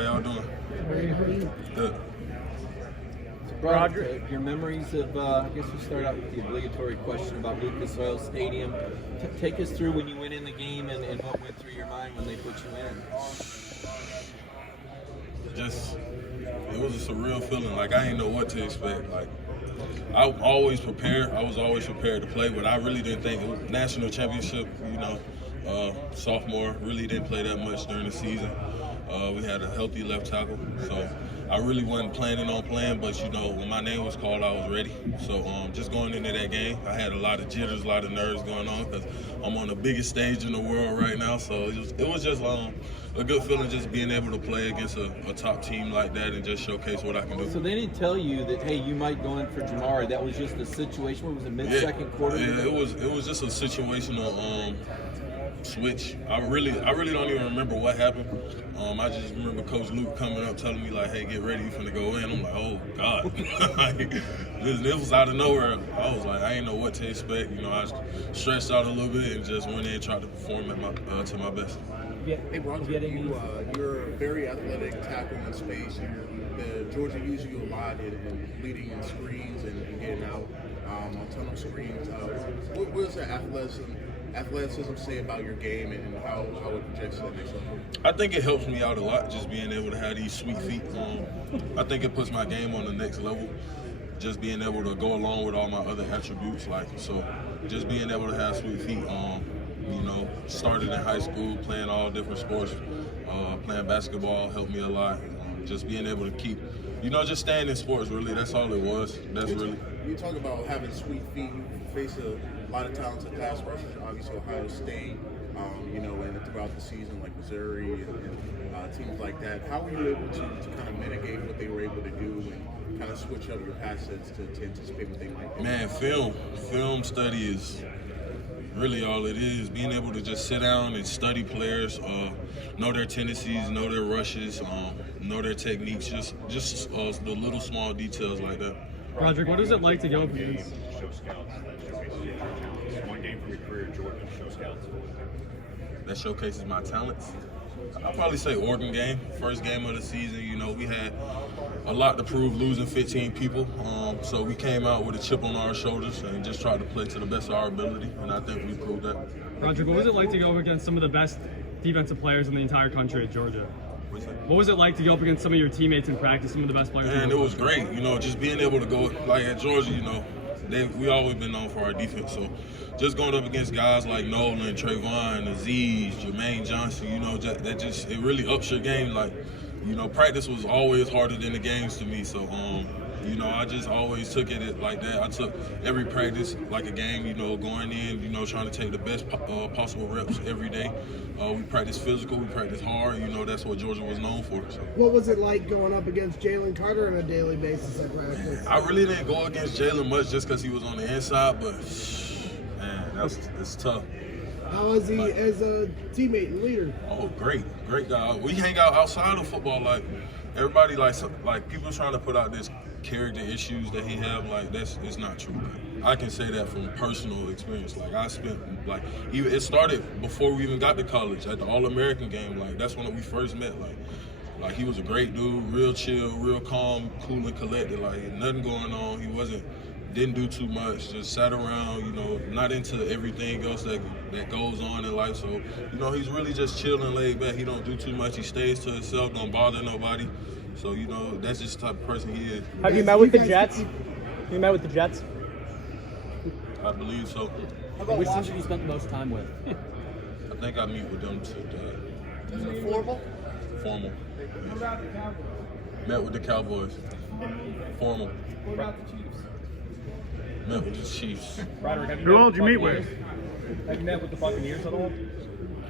How y'all doing? Good. Broderick, your memories of, I guess we'll start out with the obligatory question about Lucas Oil Stadium. Take us through when you went in the game and what went through your mind when they put you in. It was a surreal feeling. Like, I didn't know what to expect. Like, I was always prepared to play, but I really didn't think it was national championship, sophomore, really didn't play that much during the season. We had a healthy left tackle, so I really wasn't planning on playing, but when my name was called, I was ready. So just going into that game, I had a lot of jitters, a lot of nerves going on because I'm on the biggest stage in the world right now. So it was just a good feeling just being able to play against a top team like that and just showcase what I can do. So they didn't tell you that, hey, you might go in for Jamari. That was just a situation where it was a mid-second quarter? Yeah, it was just a situational switch. I really don't even remember what happened. I just remember Coach Luke coming up telling me, like, hey, get ready, you finna go in. I'm like, oh, God. This was out of nowhere. I was like, I didn't know what to expect. I stretched out a little bit and just went in and tried to perform at to my best. Hey, Broderick, you're a very athletic tackle in space. Georgia uses you a lot in leading in screens and getting out on tunnel screens. What does the athleticism say about your game and how it projects to the next level? I think it helps me out a lot, just being able to have these sweet feet. I think it puts my game on the next level, just being able to go along with all my other attributes. So just being able to have sweet feet. Started in high school, playing all different sports, playing basketball helped me a lot. Just being able to keep, just staying in sports, really, that's all it was. You talk about having sweet feet. You face a lot of talented pass rushers, obviously Ohio State, and throughout the season, like Missouri and teams like that. How were you able to kind of mitigate what they were able to do and kind of switch up your pass sets to anticipate what they might do? Man, film study is really all it is. Being able to just sit down and study players, know their tendencies, know their rushes, know their techniques, just the little small details like that. Broderick, what is it like to go up against show scouts? One game from your career in Georgia, show scouts. That showcases my talents. I'll probably say Oregon game, first game of the season. We had a lot to prove, losing 15 people. So we came out with a chip on our shoulders and just tried to play to the best of our ability, and I think we proved that. Broderick, what was it like to go up against some of the best defensive players in the entire country at Georgia? What was it like to go up against some of your teammates in practice, some of the best players? And it was great, just being able to go, like at Georgia, we always been known for our defense. So just going up against guys like Nolan, Trayvon, Aziz, Jermaine Johnson, it really ups your game. Like, practice was always harder than the games to me. So, I just always took it like that. I took every practice like a game, going in, trying to take the best possible reps every day. We practice physical, we practice hard. That's what Georgia was known for. So. What was it like going up against Jalen Carter on a daily basis at practice? I really didn't go against Jalen much just because he was on the inside, but man, it's tough. How was he as a teammate and leader? Oh, great guy. We hang out outside of football. Like everybody, like people trying to put out this character issues that he have. Like it's not true. I can say that from personal experience. Like I spent it started before we even got to college at the All-American game. Like that's when we first met. Like he was a great dude, real chill, real calm, cool and collected. Like nothing going on. He didn't do too much, just sat around, not into everything else that goes on in life. So, he's really just chilling, laid back. He don't do too much. He stays to himself, don't bother nobody. So, that's just the type of person he is. Have you met with the Jets? Have you met with the Jets? I believe so. Which teams have you spent the most time with? I think I meet with them today. Is it formal? Formal. What about the Cowboys? Met with the Cowboys. Formal. What about the Chiefs? Met with the Chiefs. Broderick, Who all did you meet with? Have you met with the Buccaneers at all?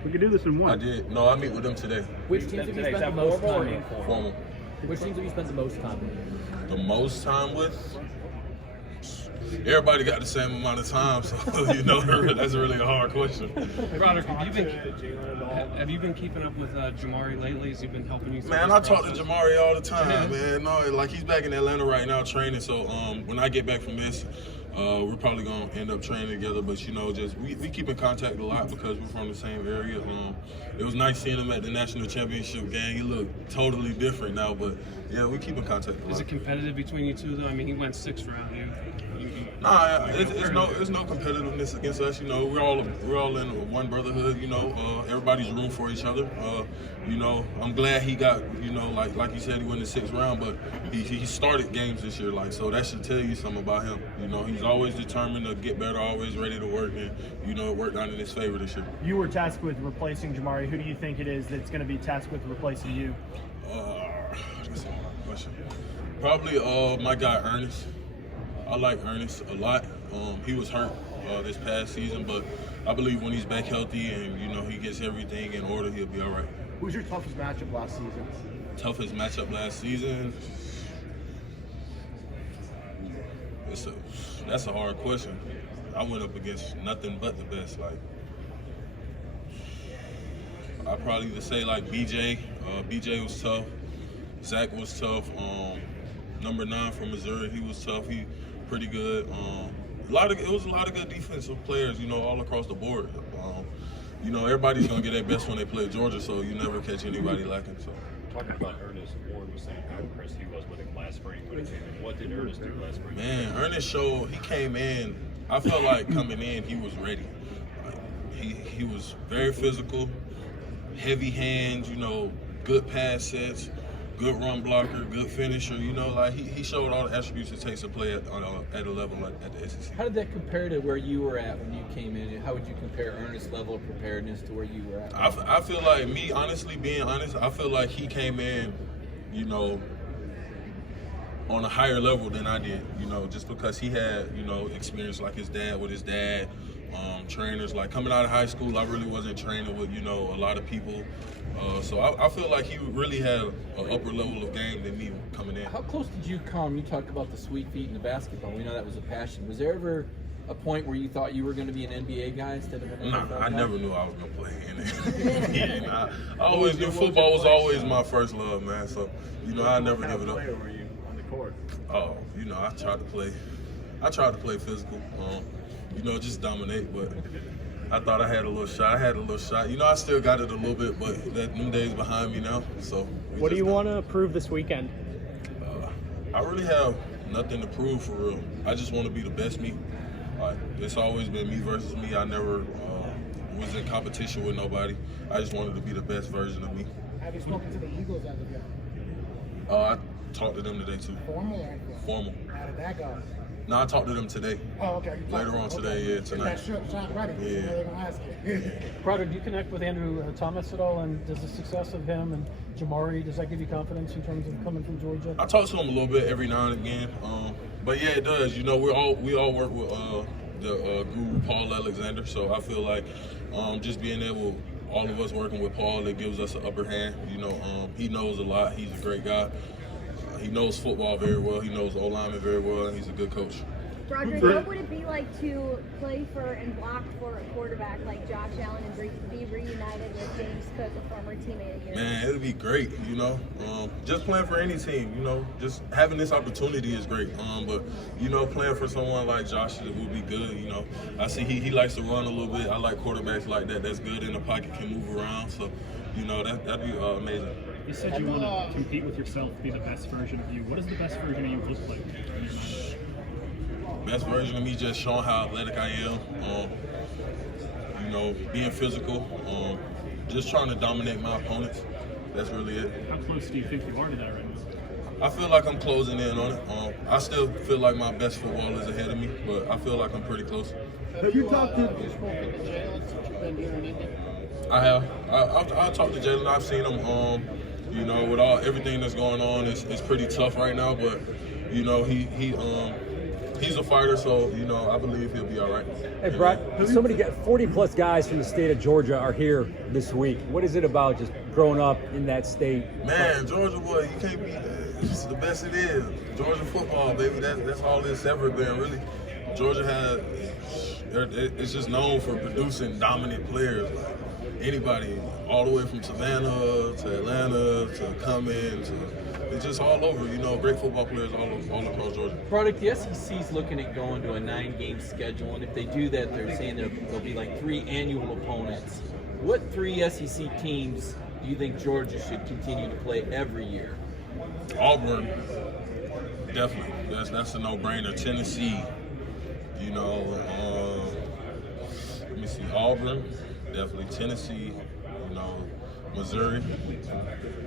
We could do this in one. I did. No, I meet with them today. Which teams have you spent the most time with? Formal. Which teams have you spent the most time with? The most time with? Everybody got the same amount of time, so that's really a hard question. Hey, Broderick, have you been keeping up with Jamari lately? Has he been helping you? Man, I talk to Jamari all the time, man. No, like he's back in Atlanta right now training. So when I get back from this, We're probably gonna end up training together, but you know, just we keep in contact a lot because we're from the same area. It was nice seeing him at the national championship game. He looked totally different now, but yeah, we keep in contact a lot. Is it competitive between you two though? I mean, he went 6th round. Nah, it's no competitiveness against us. You know, we're all in one brotherhood. You know, everybody's room for each other. You know, I'm glad he got, you know, like you said, he went the 6th round, but he started games this year, like, so that should tell you something about him. You know, he's always determined to get better, always ready to work, and you know, it worked out in his favor this year. You were tasked with replacing Jamari. Who do you think it is that's going to be tasked with replacing you? That's a hard question. Probably my guy Ernest. I like Ernest a lot. He was hurt this past season, but I believe when he's back healthy and you know he gets everything in order, he'll be all right. Who was your toughest matchup last season? Toughest matchup last season? That's a hard question. I went up against nothing but the best. Like, I'd probably either say like BJ. BJ was tough. Zach was tough. Number 9 from Missouri, he was tough. He pretty good. It was a lot of good defensive players, you know, all across the board. You know, everybody's gonna get their best when they play Georgia, so you never catch anybody lacking. So. Talking about Ernest, Warren was saying how impressed he was with him last spring when he came in. What did Ernest do last spring? Man, Ernest he came in, I felt like coming in, he was ready. Like, he was very physical, heavy hands, you know, good pass sets, good run blocker, good finisher. You know, like he showed all the attributes it takes to play at a level like at the SEC. How did that compare to where you were at when you came in? How would you compare Ernest's level of preparedness to where you were at? I feel like, me honestly being honest, I feel like he came in, you know, on a higher level than I did. You know, just because he had, you know, experience like his dad with his dad. Trainers, like coming out of high school, I really wasn't training with, you know, a lot of people. So I feel like he really had an upper level of game than me coming in. How close did you come? You talked about the sweet feet and the basketball. We know that was a passion. Was there ever a point where you thought you were going to be an NBA guy instead of an NFL guy? I never knew I was going to play in it. I always knew football was always my first love, man. So, you know, I never give it up. Where were you on the court? Oh, you know, I tried to play physical. You know, just dominate, but I thought I had a little shot. You know, I still got it a little bit, but them days behind me now. So. What do you want to prove this weekend? I really have nothing to prove for real. I just want to be the best me. Like, it's always been me versus me. I never was in competition with nobody. I just wanted to be the best version of me. Have you spoken to the Eagles as of yet? I talked to them today too. Formal or informal? Formal. How did that go? No, I talked to them today. Oh, okay. Later on today, yeah, tonight. Is that shot ready? Yeah. They're gonna ask you. Broderick, do you connect with Andrew Thomas at all? And does the success of him and Jamari, does that give you confidence in terms of coming from Georgia? I talk to him a little bit every now and again. But yeah, it does. You know, we all work with the guru Paul Alexander, so I feel like just being able, all of us working with Paul, it gives us an upper hand. You know, he knows a lot. He's a great guy. He knows football very well. He knows O-lineman very well, and he's a good coach. Broderick, what would it be like to play for and block for a quarterback like Josh Allen and be reunited with James Cook, a former teammate of yours? Man, it'll be great, you know. Just playing for any team, you know, just having this opportunity is great. But, you know, playing for someone like Josh would be good, you know. I see he likes to run a little bit. I like quarterbacks like that. That's good in the pocket, can move around. So, you know, that'd be amazing. You said you want to compete with yourself, be the best version of you. What does the best version of you look like in your mind? Best version of me, just showing how athletic I am. You know, being physical. Just trying to dominate my opponents. That's really it. How close do you think you are to that right now? I feel like I'm closing in on it. I still feel like my best football is ahead of me, but I feel like I'm pretty close. Have you talked to Jalen since you've been here in Indy? I have. I talked to Jalen. I've seen him. You know, with everything that's going on, it's pretty tough right now. But you know, he's a fighter, so you know, I believe he'll be all right. Hey, Brett, 40+ guys from the state of Georgia are here this week. What is it about just growing up in that state? Man, Georgia boy, you can't beat it's the best it is. Georgia football, baby. That's all it's ever been, really. Georgia it's just known for producing dominant players. Like anybody, all the way from Savannah to Atlanta to Cummins. It's just all over, you know, great football players all across Georgia. Broderick, the SEC's looking at going to a 9-game schedule, and if they do that, they're saying there'll be like 3 annual opponents. What 3 SEC teams do you think Georgia should continue to play every year? Auburn, definitely. That's a no-brainer. Tennessee, you know, let me see. Auburn, definitely. Tennessee, you know, Missouri,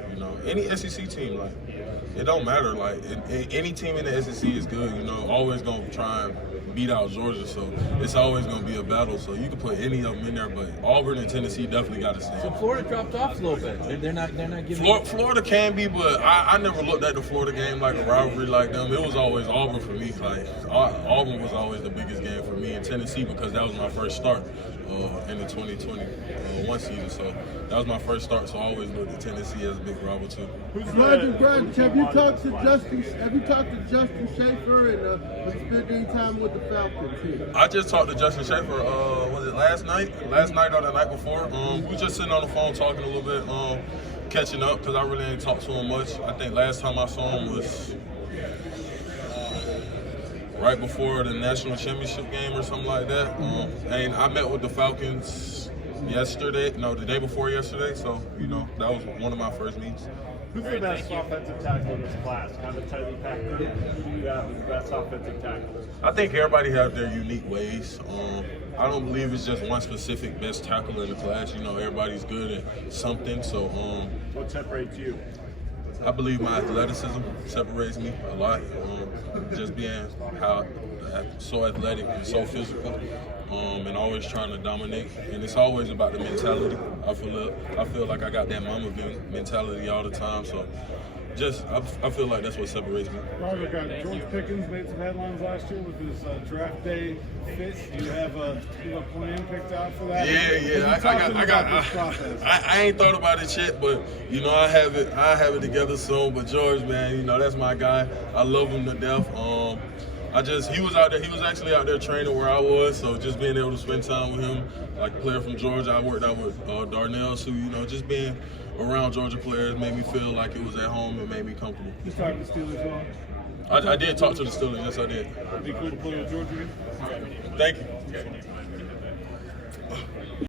you know, any SEC team, like, it don't matter. Like, any team in the SEC is good, you know, always going to try and beat out Georgia, so it's always going to be a battle. So you can put any of them in there, but Auburn and Tennessee definitely got to stay. So Florida dropped off a little bit. They're not giving. Florida can be, but I never looked at the Florida game like a rivalry like them. It was always Auburn for me. Like, Auburn was always the biggest game for me, and Tennessee because that was my first start in the 2021 season. So that was my first start. So I always looked at Tennessee as a big rival too. Broderick, have you talked to Justin Schaefer and spent any time with the Falcons here? I just talked to Justin Schaefer. Was it last night? Last night or the night before? We were just sitting on the phone talking a little bit, catching up because I really didn't talk to him much. I think last time I saw him was right before the national championship game or something like that. And I met with the Falcons the day before yesterday. So, you know, that was one of my first meetings. Who's the best offensive tackle in this class? Kind of tightly packed group. Who do you have as the best offensive tackle? I think everybody has their unique ways. I don't believe it's just one specific best tackle in the class. You know, everybody's good at something. So, what separates you? I believe my athleticism separates me a lot. Just being so athletic and so physical, and always trying to dominate. And it's always about the mentality. I feel like I got that mama mentality all the time. So I feel like that's what separates me. George Pickens made some headlines last year with his draft day fit. Do you have a plan picked out for that? I ain't thought about it yet, but you know I have it together soon. But George, man, you know that's my guy. I love him to death. He was out there. He was actually out there training where I was. So just being able to spend time with him, like a player from Georgia, I worked out with Darnell, so you know just being around Georgia players made me feel like it was at home and made me comfortable. You talked to Steelers, I did talk to the Steelers. Yes, I did. Be cool to play with Georgia again? Thank you.